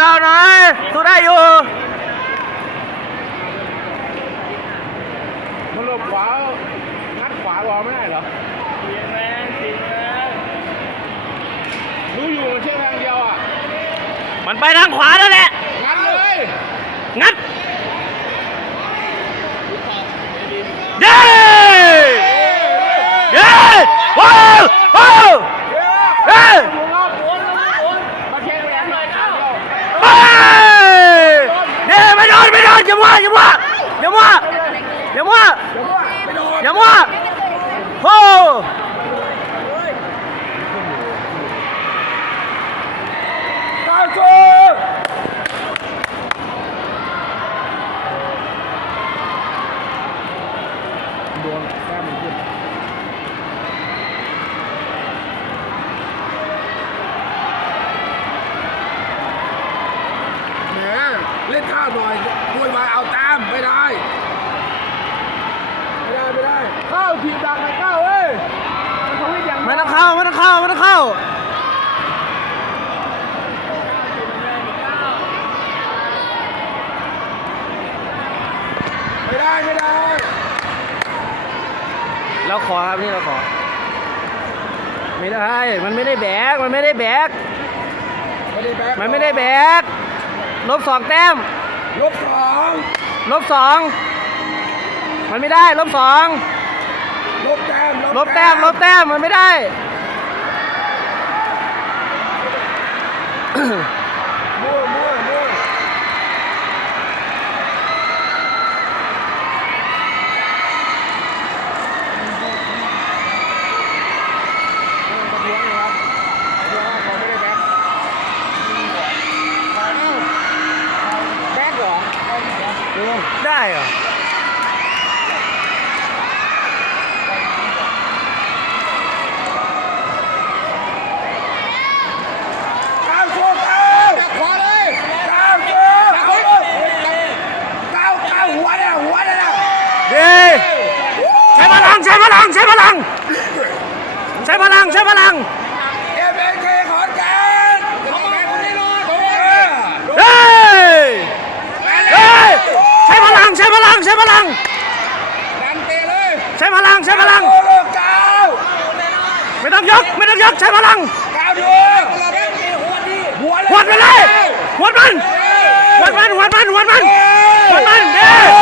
ก้าวหน่อยสู้ได้อยู่มันหลบขวางัดขวารอไม่ได้เหรอจริงไหมจริงไหมรู้อยู่มันเชื่อทางเดียวอะ มันไปทางขวาแล้วแหละงัดเลย งัด เย้เย้ว้าวว้าวเย้ ดูรอบโอนโอนมาเทแหวนหน่อยเจ้า ไปเย้ไม่โด อย่ามั่วอย่ามั่วอย่ามั่วอย่ามั่วอย่ามั่วโอ้แหมเล่นท่าหน่อยเอาแต้มไม่ได้ ไม่ได้ ไม่ได้ เข้าทีมดังไปเข้าเว้ยมันทำให้ยัง ไม่ต้องเข้าไม่ต้องเข้าไม่ต้องเข้า ไม่ได้ไม่ได้เราขอครับนี่เราขอ ไม่ได้ มันไม่ได้แบก มันไม่ได้แบก ไม่ได้แบกมันไม่ได้แบก ลบสองแต้ม ลบสองลบสอง มันไม่ได้ ลบสอง ลบแต้ม ลบแต้ม ลบแต้ม มันไม่ได้ มั่วมั่วมั่ว ประท้วงนะครับประท้วงว่าเขาไม่ได้แบ็คแบ็คเหรอ ได้เหรอ ก้าวโชว์ก้าว ขวาเลย ก้าวโชว์ก้าวก้าวก้าวหัวเนี่ยหัวเนี่ยนะ ดีใช้พลัง ใช้พลัง ใช้พลัง ใช้พลัง ใช้พลัง เอ็มเอ็นเคขอนแก่น เขามาคนนี้รอด เออ เฮ้ย เฮ้ย ใช้พลัง ใช้ พลังใช้พลังดันเตะเลยใช้พลังใช้พลังโอ้โหก้าวไม่ต้องยกไม่ต้องยกใช้พลังก้าวดูแบ็คเตะหัวดีหัวหวดไปเลยหวดมันหวดมันหวดมันหวดมันหวดมันเด้